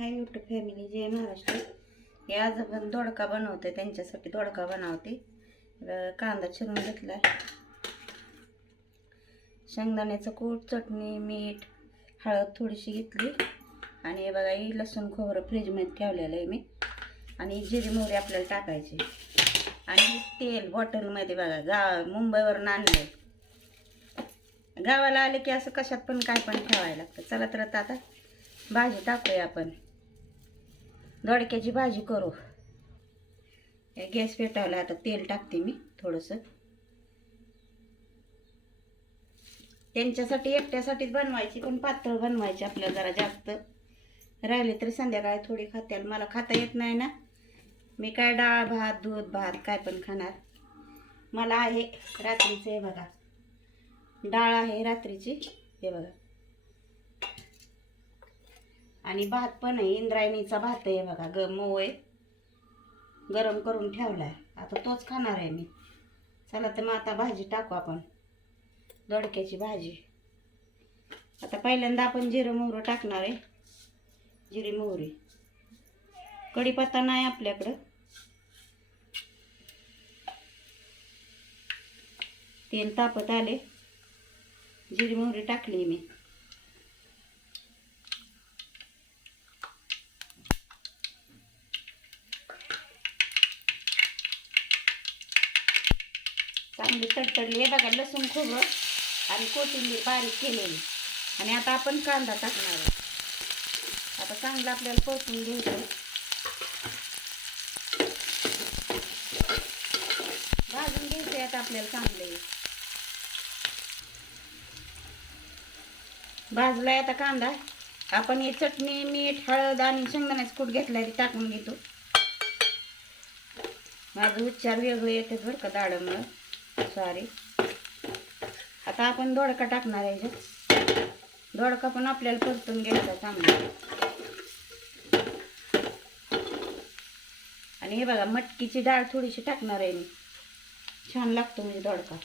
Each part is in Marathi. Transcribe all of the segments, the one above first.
हाय युट्यूब फॅमिली जय महाराष्ट्र हे आज आपण दोडका बनवते त्यांच्यासाठी दोडका बनवते. कांदा चिरून घेतला शेंगदाण्याचं कूट चटणी मीठ हळद थोडीशी घेतली. आणि हे बघा ही लसूण खोबरं फ्रीजमध्ये ठेवलेलं आहे मी. आणि जिरी मोहरी आपल्याला टाकायची. आणि तेल बॉटलमध्ये बघा गा मुंबईवरून आणलं गावाला आले की असं कशात पण काय पण ठेवायला लागतं. चला तर आता भाजी टाकूया आपण. दोडक्याची भाजी करू. गॅस पेटावला आता तेल टाकते मी थोडंसं. त्यांच्यासाठी एकट्यासाठीच बनवायची पण पातळ बनवायची आपल्याला जरा जास्त. राहिले तरी संध्याकाळी थोडी खात्याल मला खाता येत नाही ना. मी काय डाळ भात दूध भात काय पण खाणार. मला आहे रात्रीचं हे बघा. डाळ आहे रात्रीची हे बघा. आणि भात पण आहे इंद्रायणीचा भात आहे बघा ग मऊ आहे. गरम करून ठेवलाय. आता तोच खाणार आहे मी. चला तर मग आता भाजी टाकू आपण. दोडक्याची भाजी. आता पहिल्यांदा आपण जिरं मोहरं टाकणार आहे. जिरी मोहरी. कढीपत्ता नाही आपल्याकडं. तेल तापत आले. जिरी मोहरी टाकली मी. चांगली तडतडली. हे बघा लसूण खोबरं आणि कोथिंबीर बारीक केलेली. आणि आता आपण कांदा टाकणार आता चांगलं आपल्याला परतून घ्यायचं भाजून घ्यायचं आता आपल्याला चांगले भाजलाय आता कांदा. आपण हे चटणी मीठ हळद आणि शेंगदाण्याचं कूट घेतलाय ते टाकून घेतो. माझं उच्चार वेगळं येते बरं का दाडामुळं. सॉरी आता आपण दोडका टाकणार आहे दोडका पण आपल्याला परतून घ्यायचा चांगला. आणि हे बघा मटकीची डाळ थोडीशी टाकणार आहे मी. छान लागतो म्हणजे दोडका.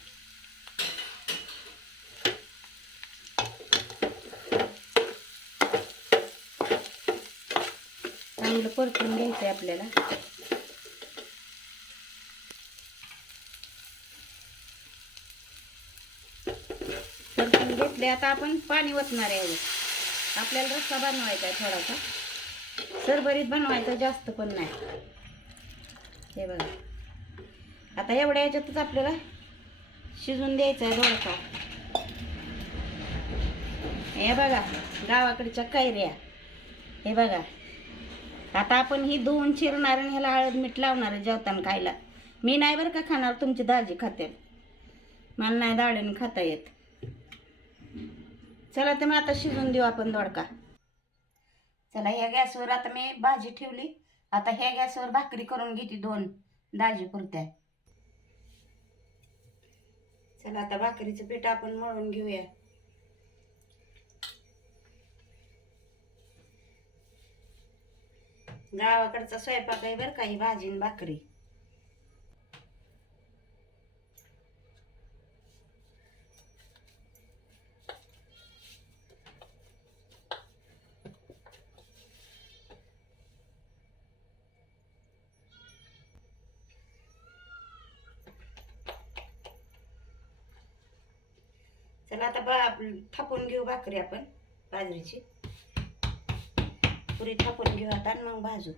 चांगलं परतून घ्यायचं आहे आपल्याला. परतून घेतले आता आपण पाणी ओतणार आहे आपल्याला रस्सा बनवायचा आहे थोडासा. सरभरीत बनवायचा जास्त पण नाही. हे बघा. आता एवढ्या याच्यातच आपल्याला शिजून द्यायचं आहे थोडासा हे बघा गावाकडच्या कैऱ्या. हे बघा. आता आपण ही धुवून चिरणार आणि ह्याला हळद मीठ लावणार आहे जेवताना खायला. मी नाही बरं का खाणार तुमची दाजी खाते मला नाही दाळीने खाता येत. चला तर मग आता शिजून देऊ आपण दोडका. चला ह्या गॅसवर आता मी भाजी ठेवली. आता ह्या गॅसवर भाकरी करून घेते दोन दाजी पुरत्या. चला आता भाकरीचं पीठ आपण मळून घेऊया. गावाकडचा स्वयंपाक आहे बरं का ही भाजी आणि भाकरी. चला आता बा थापून घेऊ भाकरी आपण बाजरीची. पुरी थापून घेऊ आता आणि मग भाजू.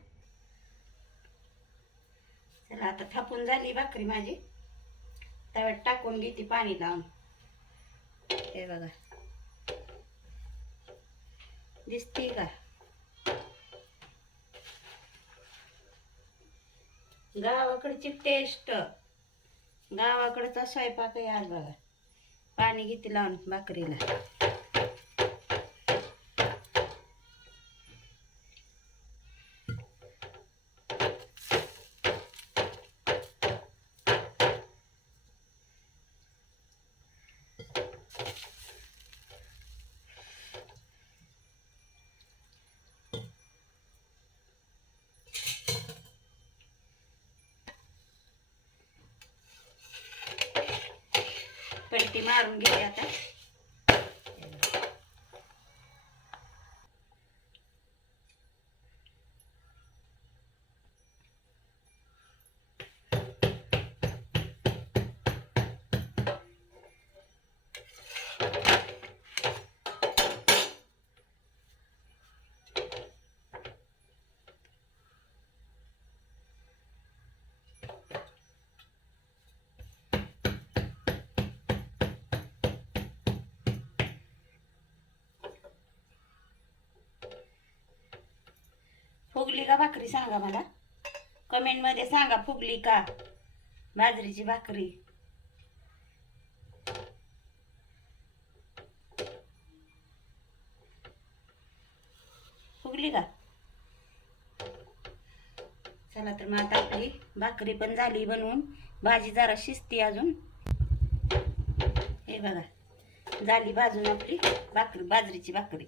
चला आता थापून झाली भाकरी माझी. तव्यात टाकून घेते पाणी लावून. हे बघा. दिसते का? गावाकडची टेस्ट गावाकडचा स्वयंपाक आज बघा. पाणी घेते लावून भाकरीला. पलटी मारून घेते आता. का भाकरी सांगा मला? कमेंटमध्ये सांगा फुगली का? बाजरीची भाकरी. फुगली का? चला तर मग आता आपली भाकरी पण झाली बनवून. भाजी जरा शिजती अजून. हे बघा झाली भाजून आपली भाकरी बाजरीची भाकरी.